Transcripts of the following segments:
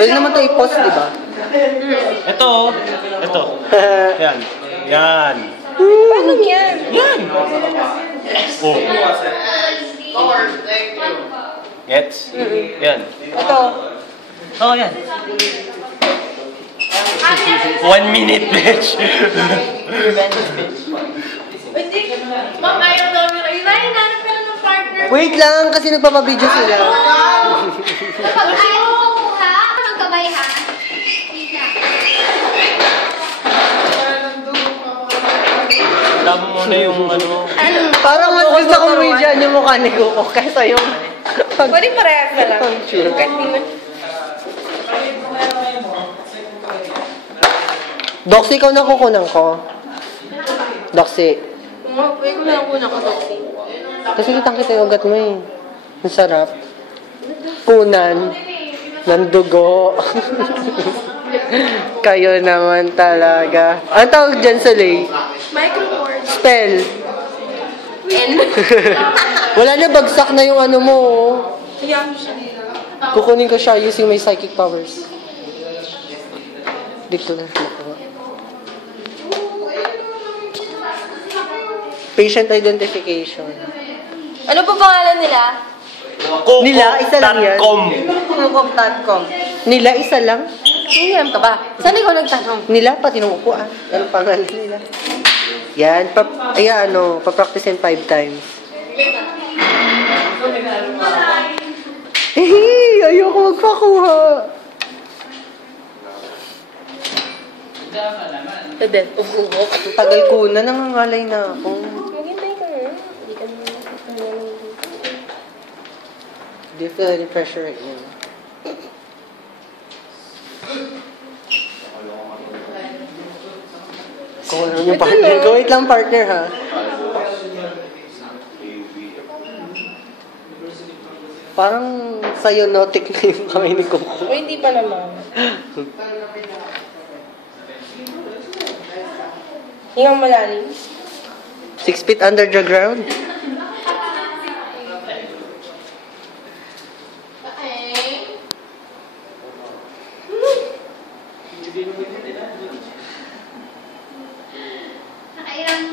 Pwede naman ito i-post, di ba? Ito. Ito. Yan. Yan. Paano yan? Yan. Oh. Gets? Yan. Ito. Oh, yan. 1 minute, bitch. Ma'am, ayaw daw nila. Yung nahinanap ka lang ng partner. Wait lang, kasi nagpapabideo sila. Kapag ayaw mo kukuha, magkabay ha. Wait lang. Tama mo na yung ano. Parang mas gusto kong medyan yung mukha ni Kuko kaysa yung... Pwede parehas na lang. Sure. Kasi mo. Doxy, ikaw na kukunan ko. Doxy. Pwede ko na kuna ko, Doxy. Kasi kitang-kita yung ugat mo eh. Ang sarap. Kunan. Ng dugo. Kayo naman talaga. Ano tawag dyan sa lay? Microboard. Spell. N. Wala na, bagsak na yung ano mo. Oh. Iyak siya. Kukunin ko siya using my psychic powers. Dito na makuha. Patient identification. Ano pa pangalan nila? Nila, isa lang yan. Kukom.com. Nila, isa lang. Tingnan ka ba? Saan ikaw nagtanong? Nila, pati nung upuan. Ano pangalan nila? Yan, papractice 5 times. Ayoko magpakuha. The death of Ugok. Tagal ko na, nangangalay na ako. Maghintay ka na. Hindi ka naman. Do you feel any pressure right now? Kung ano yung partner ko. Wait lang, partner, ha? Parang cyanotic na yung kamay ni Coco. O hindi pa naman. Hingang malalim. 6 feet under the ground? Nakailang,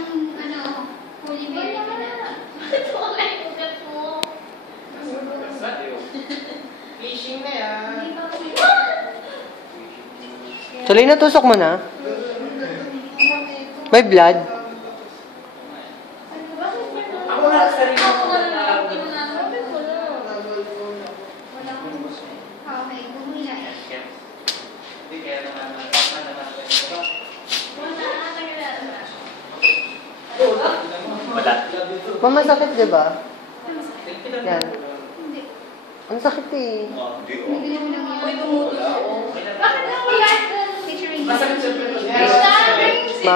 huli ba yun naman na? Bakit mo ang ugat mo? Fishing na yan. Tuloy na, tusok mo na. May blood? Ako na sarili ko. Okay, bumila eh. Wala. Mama, sakit, di ba? Yan. Ang sakit eh. Hindi naman lang yan.